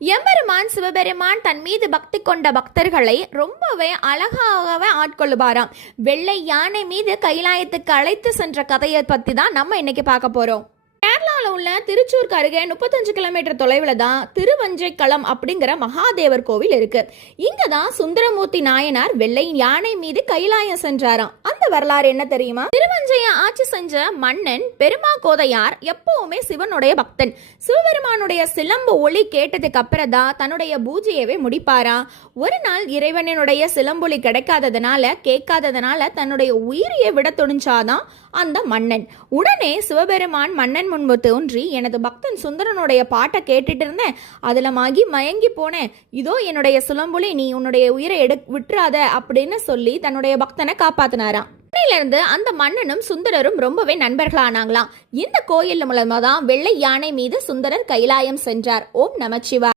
எம்பெருமான் சிவபெருமான் தன் மீது பக்தி கொண்ட பக்தர்களை ரொம்பவே அழகாகவே ஆட்கொள்ளுவாராம். வெள்ளை யானை மீது கைலாயத்துக்கு அழைத்து சென்ற கதையை பற்றி தான் நம்ம இன்னைக்கு பார்க்க போறோம். கேரளாவில் உள்ள திருச்சூருக்கு அருகே 35 கிலோமீட்டர் தொலைவில் தான் திருவஞ்சைக்களம் அப்படிங்கிற மகாதேவர் கோவில் இருக்கு. இங்க தான் சுந்தரமூர்த்தி நாயனார் வெள்ளை யானை மீது கைலாயம் சென்றாராம். அந்த வரலாறு என்ன தெரியுமா? திருவஞ்சைய ஆட்சி செஞ்ச மன்னன் பெருமா கோதையார் எப்பவுமே சிவனுடைய பக்தன். சிவபெருமானுடைய சிலம்பு ஒளி கேட்டதுக்கு அப்புறம் தான் தன்னுடைய பூஜையவே முடிப்பாராம். ஒரு நாள் இறைவனுடைய சிலம்பொலி கிடைக்காததுனால கேட்காததுனால தன்னுடைய உயிரையை விட துணிஞ்சாதான் அந்த மன்னன். உடனே சிவபெருமான் மன்னன் முன்பு தோன்றி, எனது பக்தன் சுந்தரனுடைய பாட்டை கேட்டுட்டு இருந்தேன், அதுல மயங்கி போனேன், இதோ என்னுடைய சிலம்பொலி, நீ உன்னுடைய உயிரை விட்டுறாத அப்படின்னு சொல்லி தன்னுடைய பக்தனை காப்பாத்தினாராம். இருந்து அந்த மன்னனும் சுந்தரரும் ரொம்பவே நண்பர்களானாங்களாம். இந்த கோயில் மூலமா தான் வெள்ளை யானை மீது சுந்தரர் கைலாயம் சென்றார். ஓம் நமச்சிவாய.